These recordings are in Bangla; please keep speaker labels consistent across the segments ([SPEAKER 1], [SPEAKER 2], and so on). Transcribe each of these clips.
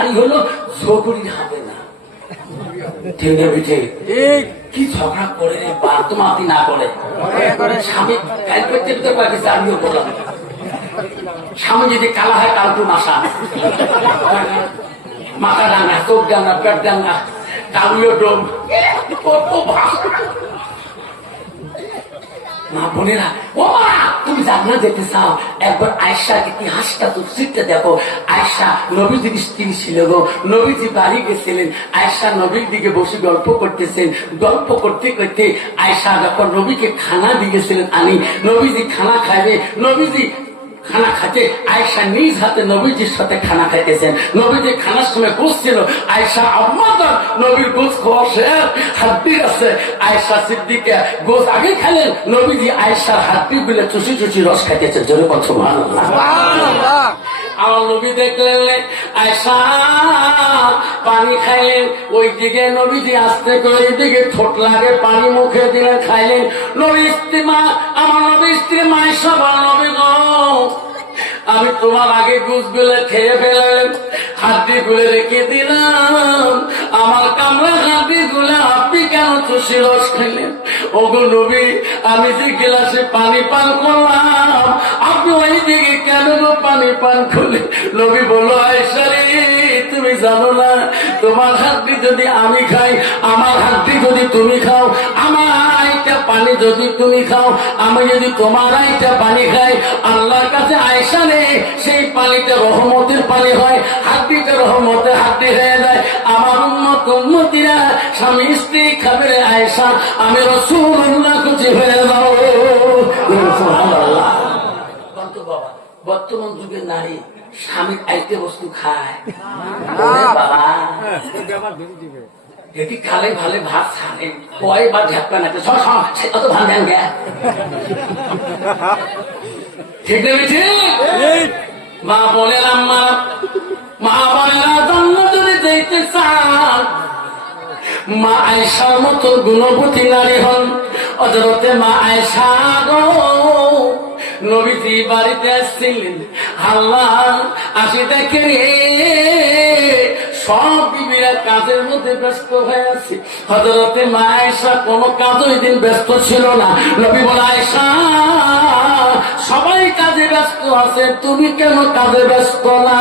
[SPEAKER 1] নারী হলো ঝগড়ি হবে না। ঠিক না বিঠে কি ঝগড়া করে রে না করে? স্বামী আমিও বললাম। স্বামী যদি কালা হয় কালকে মাসা। মাথা ডাঙ্গা চোখ ডাঙ্গা পেট ডাঙ্গা ডোম। মা বোনেরা ও মা! তুমি জান্নাত যেতে চাও, একবার আয়সার ইতিহাসটা তফসিলটা দেখো। আয়সা নবীজির স্ত্রী ছিল গো। নবীজি বাড়ি গেছিলেন আয়সা নবীর দিকে বসে গল্প করতেছেন। গল্প করতে করতে আয়সা যখন নবীকে খানা দিয়েছিলেন আনি নবীজি খানা খাইবে, নবীজি খানা খাতে আয়সা নিজ হাতে নবীজির সাথে খানা খাইতেছেন। নবীজি খানার সময় বসছিল আয়সা আম্মাদার নবীর গোস খাওয়া শেষ, হাড্ডি আছে। আয়সা সিদ্দিকে গোস আগে খেলেন নবীজি আয়সার হাড্ডি গুলো চুষি চুষি রস খাইতেছে। জোরে কথা ভালো আমার নবী দেখলেন আয়সা পানি খাইলেন। ওই দিকে নবীজি আসতে করে ওই দিকে ঠোঁট লাগে, পানি মুখে দিলেন, খাইলেন। নবী স্ত্রী মা, আমার নবী স্ত্রী মা আয়সা বল নবী আমি তোমার আগে গুছ গুলে খেয়ে ফেলেন হাড্ডি গুলে রেখে দিলাম। আমার কামড়া হাড্ডি গুলে আপনি কেন চুষি রস খেলেন? ওগো নবী, আমি যে গিলাসে পানি পান করলাম, আপনি ওই দিকে কেন পানি পান করলেন নবী বলো আয়সারে তুমি জানো না, তোমার হাড্ডি যদি আমি খাই, আমার হাড্ডি যদি তুমি খাও, আমার আইটা পানি যদি তুমি খাও, আমি যদি তোমার আইটা পানি খাই, আল্লাহর কাছে আয়সা নেই সেই পানিতে রহমতের পানি হয়, হাড্ডিতে রহমতের হাড্ডি হয়ে যায় আমার উন্মত উন্মতিরা স্বামী স্ত্রী খাবে আয়সা আমি রসুল্লাহ খুশি হয়ে যাও বাবা বর্তমান যুগের নারী স্বামীর আইতে বস্তু খায়। খালে ভালে ভাত ছাড়ে কয় বা ঢাকা না সব সব অত ভান ধ্যান গে ঠিক না মা বলেন আম্মা মা মা আয়সার মতো গুণবতী নারী হন। অজরতে মা আয়সা নবীজি বাড়িতে আসছিলেন। আল্লাহ আসি দেখেন সবাই কাজে ব্যস্ত আছে, তুমি কেন কাজে ব্যস্ত না?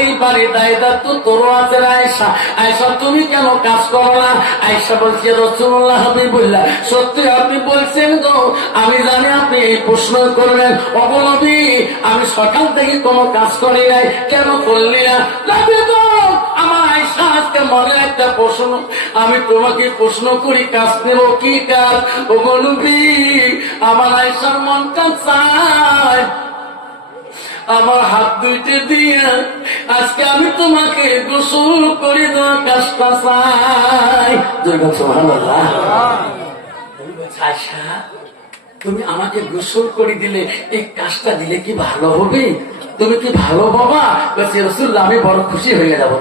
[SPEAKER 1] এই বাড়ির দায়িত্ব তো তোরও আছে আয়সা আয়সা তুমি কেন কাজ করো না? আয়সা বলছে রসুল্লাহ বললেন সত্যি আপনি বলছেন গো, আমি জানি আপনি এই প্রশ্ন করবেন। অবনবী, আমি সকাল থেকে কোনো কাজ করি নাই। কেন করলি না? আজকে মনে একটা প্রশ্ন। আমি তোমাকে প্রশ্ন করি, কাজ নেব কি কাজ? ও বলবি আমার আয়সার মনটা চায় আমার হাত দুইটে দিয়ে আজকে আমি তোমাকে গোসল করে দেওয়া কাজটা চাই। দুর্গা সুবহানাল্লাহ আয়সা তুমি আমাকে গোসল করে দিলে, এই কাজটা দিলে কি ভালো হবে? তুমি কি ভালো বাবা? আমি বড় খুশি হয়ে যাব।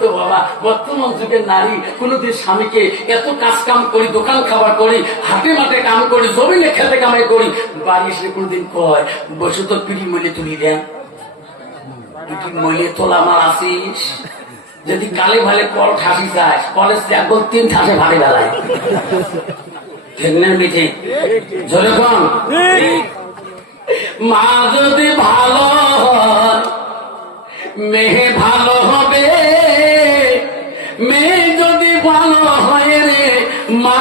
[SPEAKER 1] তোর বাবা, বর্তমান যুগের নারী কোনোদিন স্বামীকে এত কাজ কাম করি, দোকান খাবার করি, হাতে মাঠে কাম করি, জমিনে খেতে কামাই করি, বাড়ি এসে কোনোদিন কয়, বসে তো পিড়ি মূল্যে তুলি দেন। পিঠি মূল্যে তোলা আমার আসিস যদি কালে ভালে কল ঠাসি চাস কলেজ তিন ঠাসে ভাড়ি বেলায়। ঠিক। না মিঠে যেরকম মা যদি ভালো মেহে ভালো হবে। মেয়ে যদি ভালো হয় রে, মা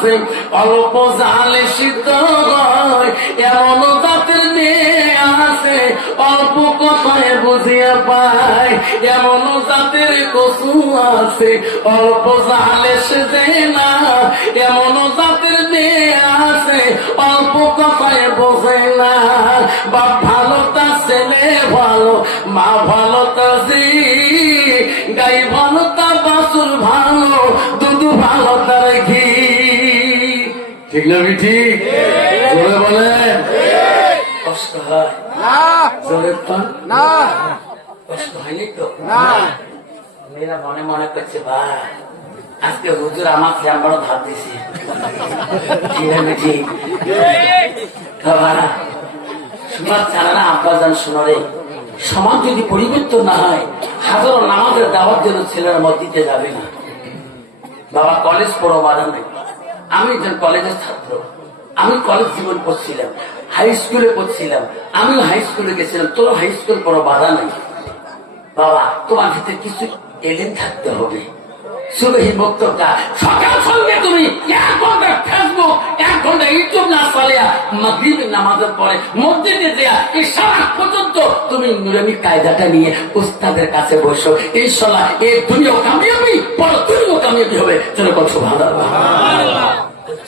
[SPEAKER 1] আছে। অল্প জালে সিদ্ধ হয়, এমন জাতের মেয়ে আছে। অল্প কথায় বুঝিয়া পায়, এমন জাতের কচু আছে। অল্প জালে সেজে না, এমন জাতের মেয়ে আছে। অল্প কথায় বোঝে না, বাপ ভালো তার ছেলে ভালো, মা ভালো তার জি গাই ভালো তার বাসুর ঠিক না আমি ঠিক? জোরে বলেন। জোরে পান তো? মেয়েরা মনে মনে করছে ভাই আজকে হুজুর আমার দিছি। ঠিক না আব্বা যান শোনারে সমাজ যদি পরিবর্তন না হয় হাজারো নামাজের দাওয়াত যেন ছেলেরা মসজিদে যাবে না। বাবা কলেজ পড়ো বাধা নেই আমি একজন কলেজের ছাত্র। আমি কলেজ জীবন পড়ছিলাম হাই স্কুলে পড়ছিলাম। আমি হাই স্কুলে গেছিলাম, তোর হাই স্কুল কোনো বাধা নাই। বাবা, তোমার ভিতরে কিছু এলেন থাকতে হবে। সুবহি মুক্তটা সকাল সন্ধ্যে তুমি এক ঘণ্টা ফেসবুক এক ঘণ্টা ইউটিউব না চালিয়া মাগরিবের নামাজের পরে মসজিদে দেয়া এই সারা পর্যন্ত তুমি নুরানি কায়দাটা নিয়ে উস্তাদের কাছে বসো। এই সলা এই দুনিয়াও কামিয়াবি পর তুমিও কামিয়াবি হবে। চলে কথা ভালো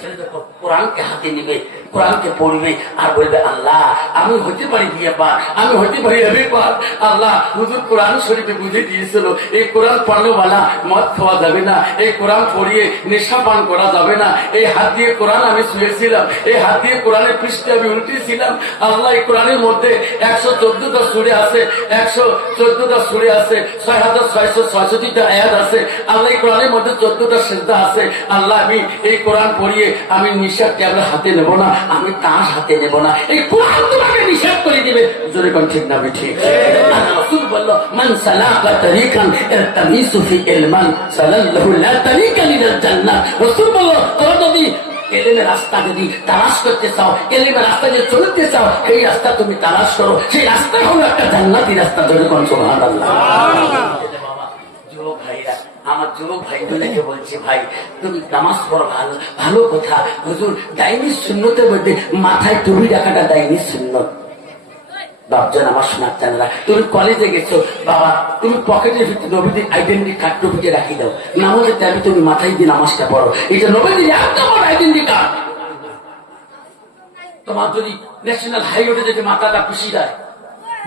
[SPEAKER 1] ছেলে দেখো, কোরআনকে হাতে নিবে। কোরআনকে পড়বে আর বলবে, আল্লাহ, আমি হতে পারি বিয়ে পার আমি হতে পারি পার আল্লাহ, হুজুর কোরআন শরীফে বুঝে দিয়েছিল, এই কোরআন পড়লোওয়ালা মদ খাওয়া যাবে না। এই কোরআন পড়িয়ে নেশা পান করা যাবে না। এই হাত দিয়ে কোরআন আমি শুয়েছিলাম, এই হাত দিয়ে কোরআনের পৃষ্ঠে আমি উল্টেছিলাম আল্লাহ, এই কোরআনের মধ্যে একশো চোদ্দটা সুরে আছে, একশো চোদ্দটা সুরে আছে, ছয় হাজার ছয়শো ছয়ষট্টিটা আয়াত আছে। আল্লাহ, এই কোরআনের মধ্যে চোদ্দটা শ্রদ্ধা আছে। আল্লাহ, আমি এই কোরআন পড়িয়ে আমি নিঃশ্বাস ট্যাবলেট হাতে নেব না। আমি তাস হাতে নেব না। এই কোরআন তোমাকে নিষেধ করে দিবে। জোরে কোন ঠিক না ঠিক রাসূল রাস্তা তুমি তালাশ করো। সেই রাস্তা হলো একটা জান্নাতি রাস্তা ধরে কোন আমার যুবক ভাই গুলোকে বলছি, ভাই, তুমি নামাজ পড়ো, ভালো ভালো কথা। হুজুর, ডাইনি শূন্যতের মধ্যে মাথায় টুপি রাখাটা ডাইনি শূন্যত বাপজন, আমার শোনার তুমি কলেজে গেছো, বাবা, তুমি পকেটের ভিতরে নবীদের আইডেন্টি কার্ড রাখি দাও। নামাজের টাইমে তুমি মাথায় দিয়ে নামাজটা পড়ো। এটা নবীদের একদম আইডেন্টি কার্ড তোমার যদি ন্যাশনাল হাইওয়ে যদি মাথাটা খুশি দেয়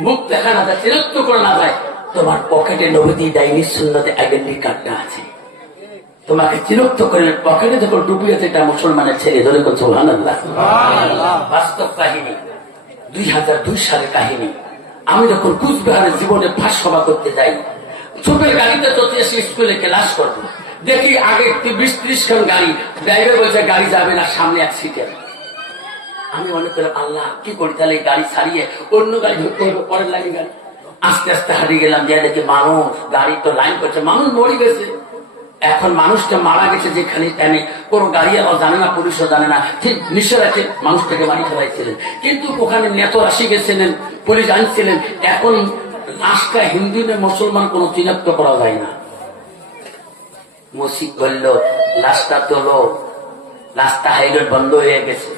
[SPEAKER 1] মুখ দেখা না যায় চিরত্ব করে না যায় তোমার পকেটে নবীদি ডাইনি শূন্যতে আইডেন্টি কার্ডটা আছে। তোমাকে চিরক্ত করে পকেটে যখন টুপি আছে এটা মুসলমানের ছেলে ধরে করছ ভান বাস্তব কাহিনী। দুই হাজার দুই সালের কাহিনী। আমি যখন কুচবিহারের জীবনে ফাঁস সভা করতে যাই চোখের গাড়িতে চলতে এসে স্কুলে ক্লাস করব দেখি আগে বিশ ত্রিশ খান গাড়ি ড্রাইভার বলছে গাড়ি যাবে না সামনে এক সিটের আমি মনে করলাম আল্লাহ কি করি তাহলে গাড়ি ছাড়িয়ে অন্য গাড়ি ধরতে হবে পরের লাইন গাড়ি। আস্তে আস্তে হারিয়ে গেলাম, যে দেখি মানুষ, গাড়ি তো লাইন করছে, মানুষ মরে গেছে। এখন মানুষটা মারা গেছে যেখানে টাইমে কোনো গাড়ি আবার জানে না, পুলিশও জানে না। ঠিক নিশ্চয় আছে মানুষটাকে মারি ফেলাইছিলেন কিন্তু ওখানে নেতা আসি গেছিলেন, পুলিশ আনছিলেন। এখন লাশটা হিন্দু মুসলমান কোনো চিনাক্ত করা যায় না। মসজিদ বলল, লাশটা তোলো রাস্তা হাইরোড বন্ধ হয়ে গেছে।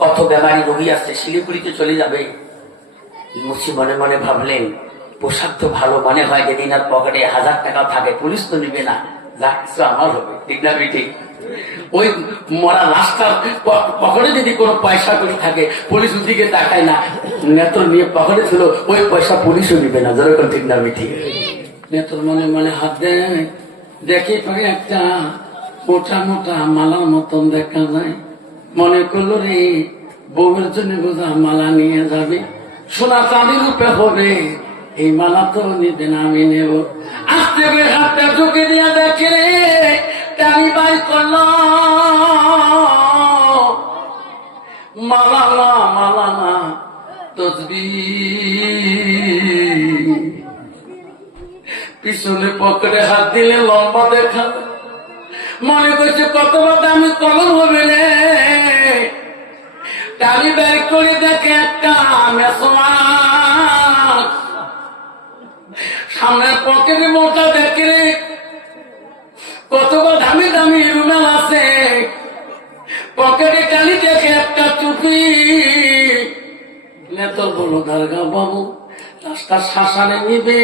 [SPEAKER 1] কত বেমারি রোগী আসছে শিলিগুড়িতে চলে যাবে। মুসি মনে মনে ভাবলেন, পোশাক তো ভালো মনে হয় যেদিন আর পকেটে হাজার টাকা থাকে, পুলিশ তো নিবে না। আমার হবে, ঠিক না ঠিক ওই মরা প- পকেটে যদি কোনো পয়সা করে থাকে, পুলিশ ওদিকে তাকায় না। নেতর নিয়ে পকেটে ছিল, ওই পয়সা পুলিশও নিবে না। যেরকম ঠিক না ঠিক নেতর মনে মনে হাত দেয়, দেখে পরে একটা মোটা মোটা মালার মতন দেখা যায়। মনে করল রে, বউয়ের জন্য বোঝা মালা নিয়ে যাবে। সোনা চাঁদি রূপে হবে এই মালা তো নিবে না আমি নেব। আস্তে করে হাতটা ঢুকে দিয়া দেখে রে টানি বাই করল মালা না তসবি। পিছনে পকেটে হাত দিলে লম্বা দেখা। মনে করছে কত দামি কলম হবে রে। টানি বের করে দেখে একটা সামনের পকেটে মোটা দেখে কত দামি দামি রুমাল আছে। পকেটে টানি দেখে একটা টুপি। নেতর বলো দারগা বাবু, রাস্তা শাসানে নিবে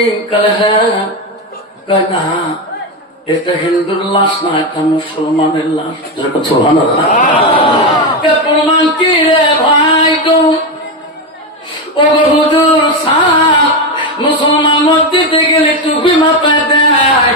[SPEAKER 1] হ্যাঁ এটা হিন্দুর লাশ না, এটা মুসলমানের লাশ। যেরকম সুবহানাল্লাহ। প্রমাণ কি রে ভাই ও হুজুর সাহ মুসলমান মসজিদে গেলে টুপি মাথায় দেয়